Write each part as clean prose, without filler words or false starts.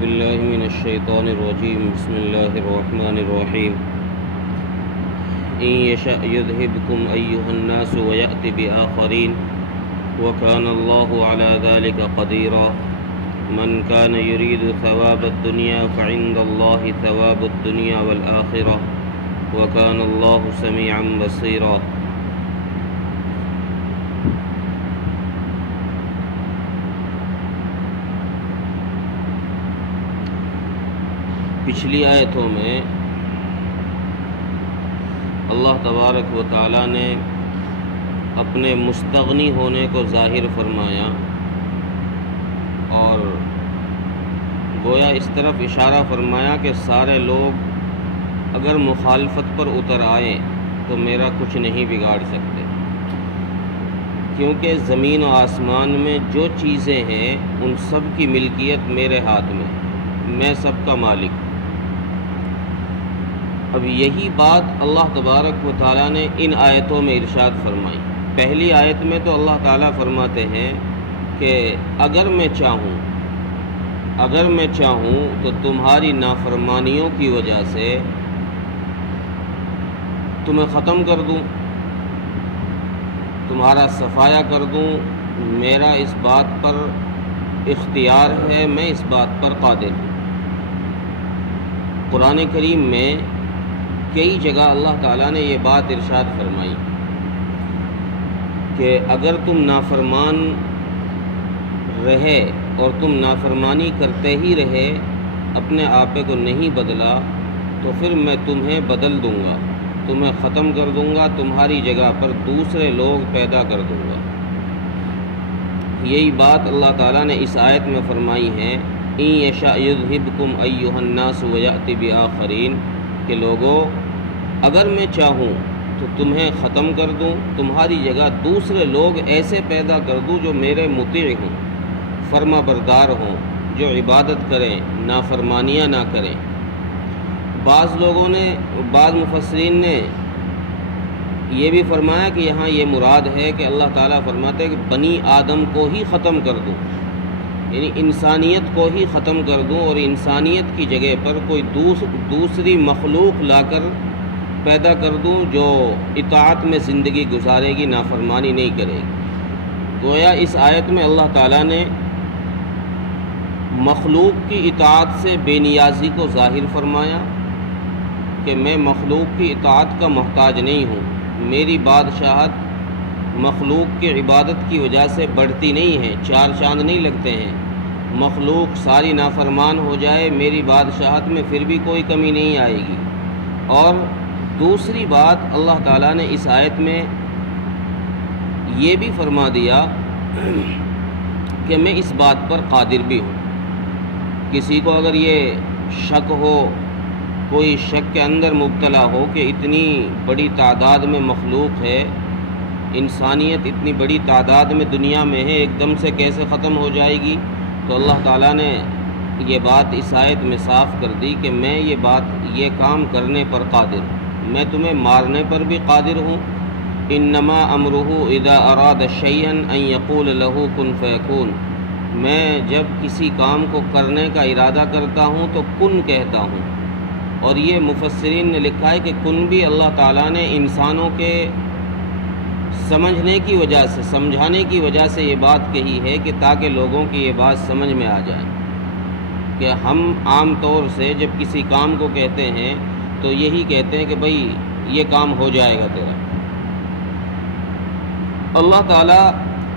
بالله من الشيطان الرجيم بسم الله الرحمن الرحيم إن يشأ يذهبكم أيها الناس ويأت بآخرين وكان الله على ذلك قديرا من كان يريد ثواب الدنيا فعند الله ثواب الدنيا والآخرة وكان الله سميعا بصيرا پچھلی آیتوں میں اللہ تبارک و تعالیٰ نے اپنے مستغنی ہونے کو ظاہر فرمایا اور گویا اس طرف اشارہ فرمایا کہ سارے لوگ اگر مخالفت پر اتر آئیں تو میرا کچھ نہیں بگاڑ سکتے، کیونکہ زمین و آسمان میں جو چیزیں ہیں ان سب کی ملکیت میرے ہاتھ میں سب کا مالک ہوں۔ اب یہی بات اللہ تبارک و تعالیٰ نے ان آیتوں میں ارشاد فرمائی۔ پہلی آیت میں تو اللہ تعالیٰ فرماتے ہیں کہ اگر میں چاہوں تو تمہاری نافرمانیوں کی وجہ سے تمہیں ختم کر دوں، تمہارا صفایا کر دوں، میرا اس بات پر اختیار ہے، میں اس بات پر قادر ہوں۔ قرآن کریم میں کئی جگہ اللہ تعالیٰ نے یہ بات ارشاد فرمائی کہ اگر تم نافرمان رہے اور تم نافرمانی کرتے ہی رہے، اپنے آپے کو نہیں بدلا، تو پھر میں تمہیں بدل دوں گا، تمہیں ختم کر دوں گا، تمہاری جگہ پر دوسرے لوگ پیدا کر دوں گا۔ یہی بات اللہ تعالیٰ نے اس آیت میں فرمائی ہے، ان یشاء یذہبکم ایھا الناس ویأتی بآخرین، کہ لوگو اگر میں چاہوں تو تمہیں ختم کر دوں، تمہاری جگہ دوسرے لوگ ایسے پیدا کر دوں جو میرے مطیع ہوں، فرما بردار ہوں، جو عبادت کریں، نافرمانیاں نہ کریں۔ بعض مفسرین نے یہ بھی فرمایا کہ یہاں یہ مراد ہے کہ اللہ تعالیٰ فرماتے ہیں کہ بنی آدم کو ہی ختم کر دوں، یعنی انسانیت کو ہی ختم کر دوں اور انسانیت کی جگہ پر کوئی دوسری مخلوق لا کر پیدا کر دوں جو اطاعت میں زندگی گزارے گی، نافرمانی نہیں کرے گی۔ گویا اس آیت میں اللہ تعالیٰ نے مخلوق کی اطاعت سے بے نیازی کو ظاہر فرمایا کہ میں مخلوق کی اطاعت کا محتاج نہیں ہوں، میری بادشاہت مخلوق کی عبادت کی وجہ سے بڑھتی نہیں ہے، چار چاند نہیں لگتے ہیں، مخلوق ساری نافرمان ہو جائے میری بادشاہت میں پھر بھی کوئی کمی نہیں آئے گی۔ اور دوسری بات اللہ تعالیٰ نے اس آیت میں یہ بھی فرما دیا کہ میں اس بات پر قادر بھی ہوں۔ کسی کو اگر یہ شک ہو، کوئی شک کے اندر مبتلا ہو کہ اتنی بڑی تعداد میں مخلوق ہے، انسانیت اتنی بڑی تعداد میں دنیا میں ہے، ایک دم سے کیسے ختم ہو جائے گی، تو اللہ تعالیٰ نے یہ بات اس آیت میں صاف کر دی کہ میں یہ کام کرنے پر قادر ہوں، میں تمہیں مارنے پر بھی قادر ہوں۔ انما امرہ اذا اراد شیئا ان یقول لہ کن فیکون، میں جب کسی کام کو کرنے کا ارادہ کرتا ہوں تو کن کہتا ہوں۔ اور یہ مفسرین نے لکھا ہے کہ کن بھی اللہ تعالیٰ نے انسانوں کے سمجھنے کی وجہ سے، سمجھانے کی وجہ سے یہ بات کہی ہے کہ تاکہ لوگوں کی یہ بات سمجھ میں آ جائے کہ ہم عام طور سے جب کسی کام کو کہتے ہیں تو یہی کہتے ہیں کہ بھئی یہ کام ہو جائے گا تیرا۔ اللہ تعالیٰ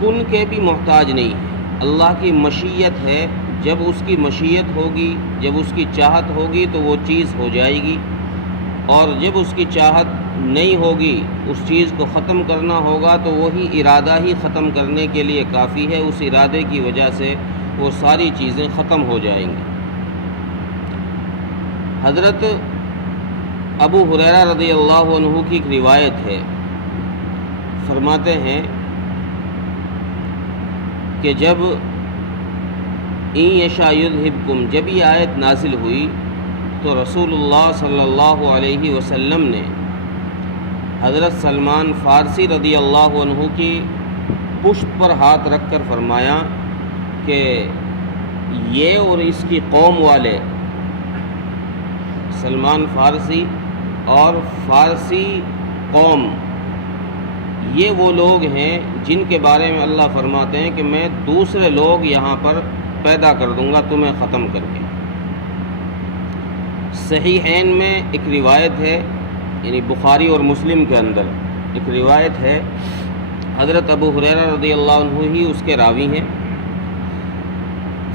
کن کے بھی محتاج نہیں ہے، اللہ کی مشیت ہے، جب اس کی مشیت ہوگی، جب اس کی چاہت ہوگی تو وہ چیز ہو جائے گی، اور جب اس کی چاہت نہیں ہوگی، اس چیز کو ختم کرنا ہوگا تو وہی ارادہ ہی ختم کرنے کے لیے کافی ہے، اس ارادے کی وجہ سے وہ ساری چیزیں ختم ہو جائیں گی۔ حضرت ابو ہریرہ رضی اللہ عنہ کی ایک روایت ہے، فرماتے ہیں کہ جب ان یشاء یذہبکم، جب یہ آیت نازل ہوئی تو رسول اللہ صلی اللہ علیہ وسلم نے حضرت سلمان فارسی رضی اللہ عنہ کی پشت پر ہاتھ رکھ کر فرمایا کہ یہ اور اس کی قوم والے، سلمان فارسی اور فارسی قوم، یہ وہ لوگ ہیں جن کے بارے میں اللہ فرماتے ہیں کہ میں دوسرے لوگ یہاں پر پیدا کر دوں گا تمہیں ختم کر کے۔ صحیحین میں ایک روایت ہے، یعنی بخاری اور مسلم کے اندر ایک روایت ہے، حضرت ابو ہریرہ رضی اللہ عنہ ہی اس کے راوی ہیں،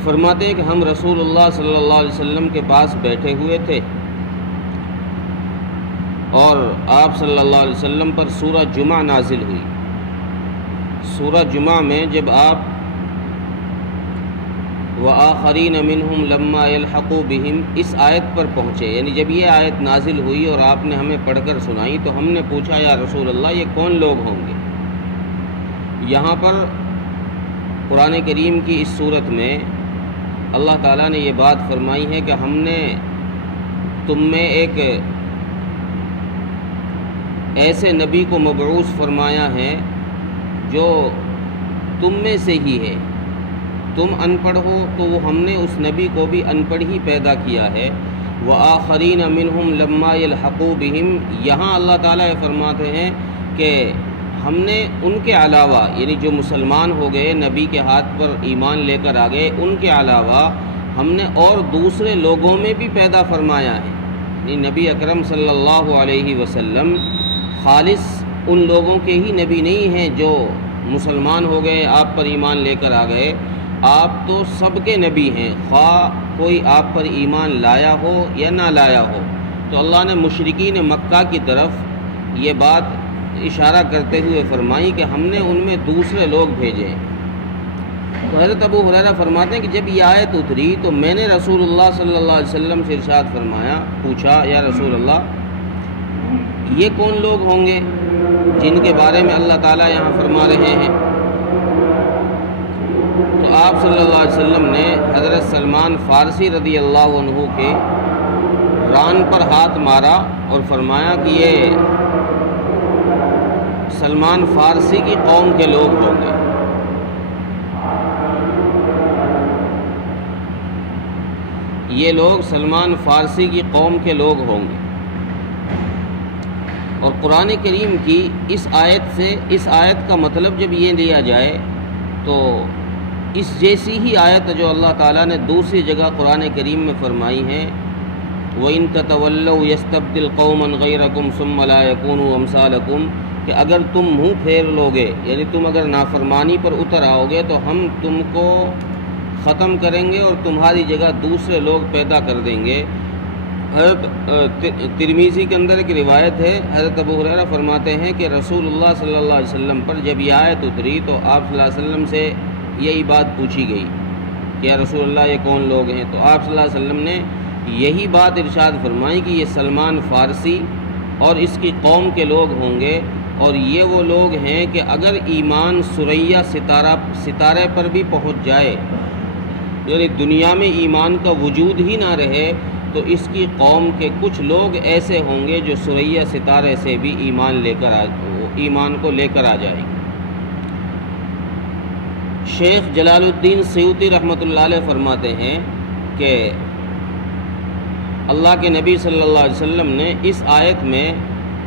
فرماتے ہیں کہ ہم رسول اللہ صلی اللہ علیہ وسلم کے پاس بیٹھے ہوئے تھے اور آپ صلی اللہ علیہ وسلم پر سورہ جمعہ نازل ہوئی۔ سورہ جمعہ میں جب آپ وآخرین منہم لما یلحقوا بہم اس آیت پر پہنچے، یعنی جب یہ آیت نازل ہوئی اور آپ نے ہمیں پڑھ کر سنائی تو ہم نے پوچھا یا رسول اللہ یہ کون لوگ ہوں گے؟ یہاں پر قرآن کریم کی اس صورت میں اللہ تعالیٰ نے یہ بات فرمائی ہے کہ ہم نے تم میں ایک ایسے نبی کو مبعوث فرمایا ہے جو تم میں سے ہی ہے، تم ان پڑھ ہو تو وہ ہم نے اس نبی کو بھی ان پڑھ ہی پیدا کیا ہے۔ وآخرین منہم لما یلحقوا بہم، یہاں اللہ تعالیٰ یہ فرماتے ہیں کہ ہم نے ان کے علاوہ، یعنی جو مسلمان ہو گئے نبی کے ہاتھ پر ایمان لے کر آ گئے، ان کے علاوہ ہم نے اور دوسرے لوگوں میں بھی پیدا فرمایا ہے، یعنی نبی اکرم صلی اللہ علیہ وسلم خالص ان لوگوں کے ہی نبی نہیں ہیں جو مسلمان ہو گئے آپ پر ایمان لے کر آ گئے، آپ تو سب کے نبی ہیں، خواہ کوئی آپ پر ایمان لایا ہو یا نہ لایا ہو۔ تو اللہ نے مشرکین مکہ کی طرف یہ بات اشارہ کرتے ہوئے فرمائی کہ ہم نے ان میں دوسرے لوگ بھیجے۔ تو حضرت ابو ہریرہ فرماتے ہیں کہ جب یہ آیت اتری تو میں نے رسول اللہ صلی اللہ علیہ وسلم سے ارشاد فرمایا، پوچھا یا رسول اللہ یہ کون لوگ ہوں گے جن کے بارے میں اللہ تعالیٰ یہاں فرما رہے ہیں؟ تو آپ صلی اللہ علیہ وسلم نے حضرت سلمان فارسی رضی اللہ عنہ کے ران پر ہاتھ مارا اور فرمایا کہ یہ سلمان فارسی کی قوم کے لوگ ہوں گے۔ یہ لوگ سلمان فارسی کی قوم کے لوگ ہوں گے۔ اور قرآن کریم کی اس آیت کا مطلب جب یہ لیا جائے تو اس جیسی ہی آیت جو اللہ تعالیٰ نے دوسری جگہ قرآن کریم میں فرمائی ہے، وَإِن تَتَوَلَّوْا يَسْتَبْدِلْ قَوْمًا غَيْرَكُمْ ثُمَّ لَا يَكُونُوا أَمْثَالَكُمْ، کہ اگر تم منہ پھیر لوگے، یعنی تم اگر نافرمانی پر اتر آؤ گے تو ہم تم کو ختم کریں گے اور تمہاری جگہ دوسرے لوگ پیدا کر دیں گے۔ حضرت ترمذی کے اندر ایک روایت ہے، حضرت ابو ہریرہ فرماتے ہیں کہ رسول اللہ صلی اللہ علیہ وسلم پر جب یہ آیت اتری تو آپ صلی اللہ علیہ وسلم سے یہی بات پوچھی گئی کہ یا رسول اللہ یہ کون لوگ ہیں؟ تو آپ صلی اللہ علیہ وسلم نے یہی بات ارشاد فرمائی کہ یہ سلمان فارسی اور اس کی قوم کے لوگ ہوں گے، اور یہ وہ لوگ ہیں کہ اگر ایمان ثریا ستارے پر بھی پہنچ جائے، یعنی دنیا میں ایمان کا وجود ہی نہ رہے، تو اس کی قوم کے کچھ لوگ ایسے ہوں گے جو ثریا ستارے سے بھی ایمان کو لے کر آ جائیں گے۔ شیخ جلال الدین سیوطی رحمۃ اللہ علیہ فرماتے ہیں کہ اللہ کے نبی صلی اللہ علیہ وسلم نے اس آیت میں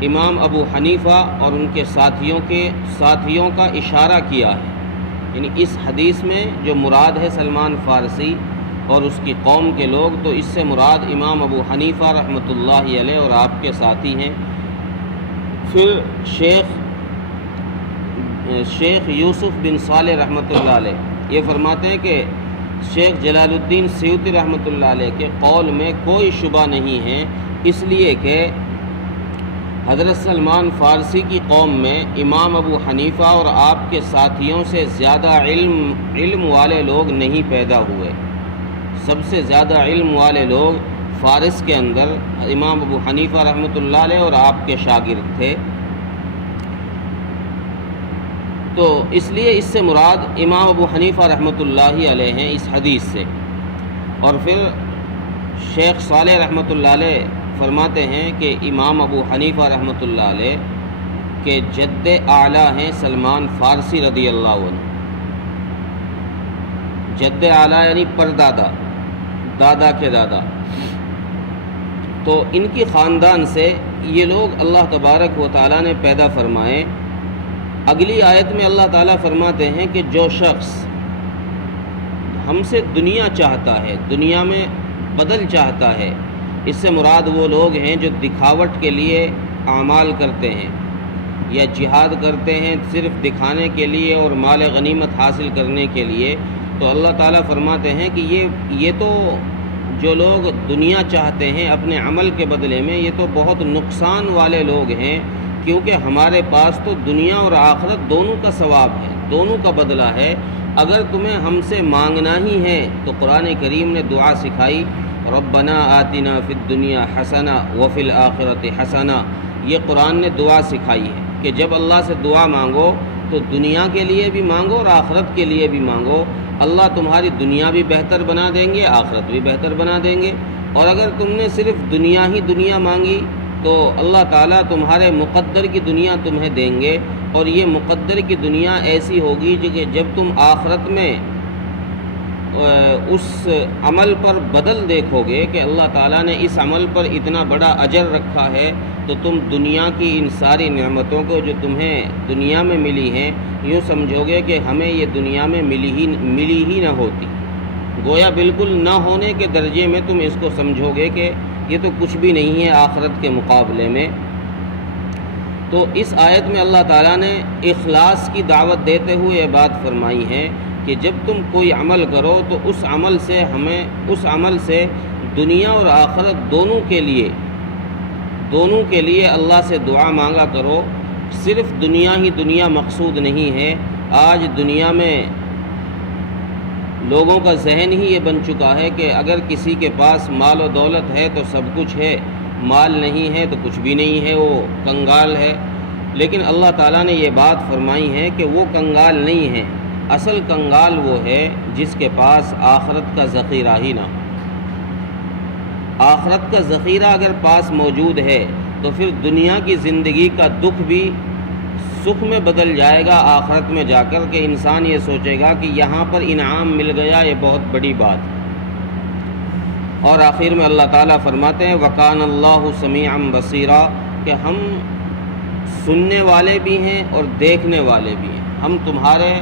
امام ابو حنیفہ اور ان کے ساتھیوں کا اشارہ کیا ہے، یعنی اس حدیث میں جو مراد ہے سلمان فارسی اور اس کی قوم کے لوگ، تو اس سے مراد امام ابو حنیفہ رحمۃ اللہ علیہ اور آپ کے ساتھی ہیں۔ پھر شیخ یوسف بن صالح رحمۃ اللہ علیہ یہ فرماتے ہیں کہ شیخ جلال الدین سیوطی رحمۃ اللہ علیہ کے قول میں کوئی شبہ نہیں ہے، اس لیے کہ حضرت سلمان فارسی کی قوم میں امام ابو حنیفہ اور آپ کے ساتھیوں سے زیادہ علم والے لوگ نہیں پیدا ہوئے۔ سب سے زیادہ علم والے لوگ فارس کے اندر امام ابو حنیفہ رحمۃ اللہ علیہ اور آپ کے شاگرد تھے، تو اس لیے اس سے مراد امام ابو حنیفہ رحمۃ اللہ علیہ ہیں اس حدیث سے۔ اور پھر شیخ صالح رحمۃ اللہ علیہ فرماتے ہیں کہ امام ابو حنیفہ رحمۃ اللہ علیہ کے جد اعلیٰ ہیں سلمان فارسی رضی اللہ عنہ، جد اعلیٰ یعنی پردادا، دادا کے دادا، تو ان کی خاندان سے یہ لوگ اللہ تبارک و تعالیٰ نے پیدا فرمائے۔ اگلی آیت میں اللہ تعالیٰ فرماتے ہیں کہ جو شخص ہم سے دنیا چاہتا ہے، دنیا میں بدل چاہتا ہے، اس سے مراد وہ لوگ ہیں جو دکھاوٹ کے لیے اعمال کرتے ہیں یا جہاد کرتے ہیں صرف دکھانے کے لیے اور مال غنیمت حاصل کرنے کے لیے، تو اللہ تعالیٰ فرماتے ہیں کہ یہ تو جو لوگ دنیا چاہتے ہیں اپنے عمل کے بدلے میں، یہ تو بہت نقصان والے لوگ ہیں، کیونکہ ہمارے پاس تو دنیا اور آخرت دونوں کا ثواب ہے، دونوں کا بدلہ ہے۔ اگر تمہیں ہم سے مانگنا ہی ہے تو قرآن کریم نے دعا سکھائی، ربنا آتنا فی الدنیا حسنہ وفی الآخرۃ حسنہ، یہ قرآن نے دعا سکھائی ہے کہ جب اللہ سے دعا مانگو تو دنیا کے لیے بھی مانگو اور آخرت کے لیے بھی مانگو، اللہ تمہاری دنیا بھی بہتر بنا دیں گے، آخرت بھی بہتر بنا دیں گے۔ اور اگر تم نے صرف دنیا ہی دنیا مانگی تو اللہ تعالیٰ تمہارے مقدر کی دنیا تمہیں دیں گے، اور یہ مقدر کی دنیا ایسی ہوگی کہ جب تم آخرت میں اس عمل پر بدل دیکھو گے کہ اللہ تعالیٰ نے اس عمل پر اتنا بڑا اجر رکھا ہے، تو تم دنیا کی ان ساری نعمتوں کو جو تمہیں دنیا میں ملی ہیں یوں سمجھو گے کہ ہمیں یہ دنیا میں ملی ہی نہ ہوتی، گویا بالکل نہ ہونے کے درجے میں تم اس کو سمجھو گے کہ یہ تو کچھ بھی نہیں ہے آخرت کے مقابلے میں۔ تو اس آیت میں اللہ تعالیٰ نے اخلاص کی دعوت دیتے ہوئے یہ بات فرمائی ہے کہ جب تم کوئی عمل کرو تو اس عمل سے دنیا اور آخرت دونوں کے لیے اللہ سے دعا مانگا کرو۔ صرف دنیا ہی دنیا مقصود نہیں ہے۔ آج دنیا میں لوگوں کا ذہن ہی یہ بن چکا ہے کہ اگر کسی کے پاس مال و دولت ہے تو سب کچھ ہے، مال نہیں ہے تو کچھ بھی نہیں ہے، وہ کنگال ہے۔ لیکن اللہ تعالیٰ نے یہ بات فرمائی ہے کہ وہ کنگال نہیں ہے، اصل کنگال وہ ہے جس کے پاس آخرت کا ذخیرہ ہی نہ ہو۔ آخرت کا ذخیرہ اگر پاس موجود ہے تو پھر دنیا کی زندگی کا دکھ بھی سکھ میں بدل جائے گا آخرت میں جا کر، کہ انسان یہ سوچے گا کہ یہاں پر انعام مل گیا، یہ بہت بڑی بات ہے۔ اور آخر میں اللہ تعالیٰ فرماتے ہیں وَكَانَ اللَّهُ سَمِيعًا بَصِيرًا، کہ ہم سننے والے بھی ہیں اور دیکھنے والے بھی ہیں، ہم تمہارے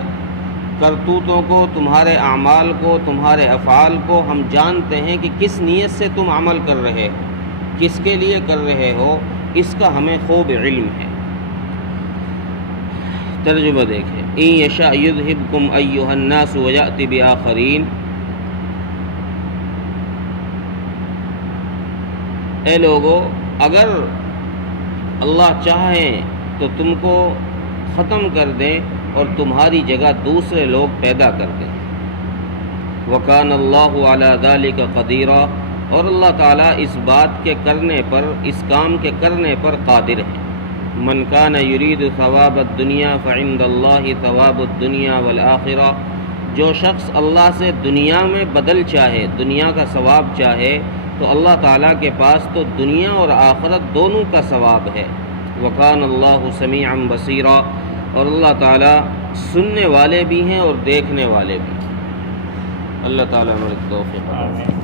کرتوتوں کو، تمہارے اعمال کو، تمہارے افعال کو ہم جانتے ہیں کہ کس نیت سے تم عمل کر رہے ہو، کس کے لیے کر رہے ہو، اس کا ہمیں خوب علم ہے۔ ترجمہ دیکھیں، اِن یشاء یذھبکم ایھا الناس ویأت بآخرین، اے لوگو اگر اللہ چاہیں تو تم کو ختم کر دیں اور تمہاری جگہ دوسرے لوگ پیدا کر دیں۔ وَكَانَ اللَّهُ عَلَى ذَلِكَ قَدِيرًا، اور اللہ تعالیٰ اس بات کے کرنے پر، اس کام کے کرنے پر قادر ہے۔ مَنْ كَانَ يُرِيدُ ثَوَابَ الدُّنْيَا فَعِنْدَ اللَّهِ ثَوَابُ الدُّنْيَا وَالْآخِرَةِ، جو شخص اللہ سے دنیا میں بدل چاہے، دنیا کا ثواب چاہے، تو اللہ تعالیٰ کے پاس تو دنیا اور آخرت دونوں کا ثواب ہے۔ وَكَانَ اللَّهُ سَمِيعًا بَصِيرًا، اور اللہ تعالیٰ سننے والے بھی ہیں اور دیکھنے والے بھی۔ اللہ تعالیٰ ہمیں توفیق عطا فرمائے۔